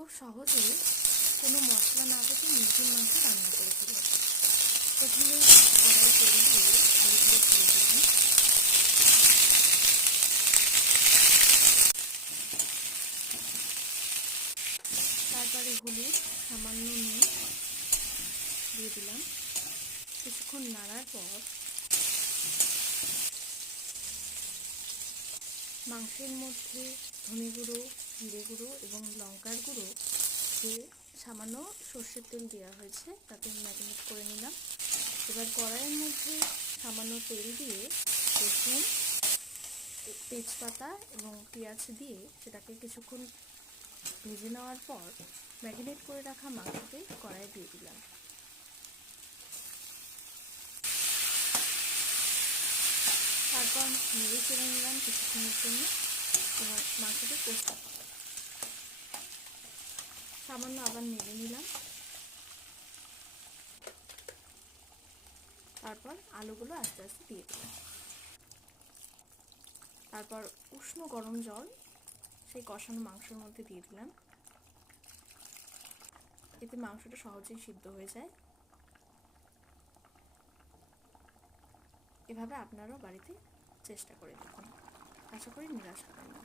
খুব সহজে কোনো মশলা না বেটে মুরগির মাংস রান্না করে ফেলব। প্রথমে কড়াই তেল দিয়ে আলুগুলো ছেড়ে দিলাম। তারপরে হলুদ, সামান্য নুন দিয়ে দিলাম। কিছুক্ষণ নাড়ার পর মাংসের মধ্যে ধনে গুঁড়ো, জিরে গুঁড়ো এবং লঙ্কার গুঁড়ো দিয়ে সামান্য সর্ষের তেল দেওয়া হয়েছে, তাতে ম্যারিনেট করে নিলাম। এবার কড়াইয়ের মধ্যে সামান্য তেল দিয়ে রসুন, তেজপাতা এবং পেঁয়াজ দিয়ে সেটাকে কিছুক্ষণ ভেজে নেওয়ার পর ম্যারিনেট করে রাখা মাংসকে কড়াইয়ে দিয়ে দিলাম। তারপর নেড়ে চেড়ে নিলাম কিছুক্ষণের জন্য এবং মাংসটি কষতে সামান্য আবার নেড়ে নিলাম। তারপর আলুগুলো আস্তে আস্তে দিয়ে দিলাম। তারপর উষ্ণ গরম জল সেই কষানো মাংসের মধ্যে দিয়ে দিলাম। এতে মাংসটা সহজেই সিদ্ধ হয়ে যায়। এভাবে আপনারাও বাড়িতে চেষ্টা করে দেখুন, আশা করি নিরাশ হবেন না।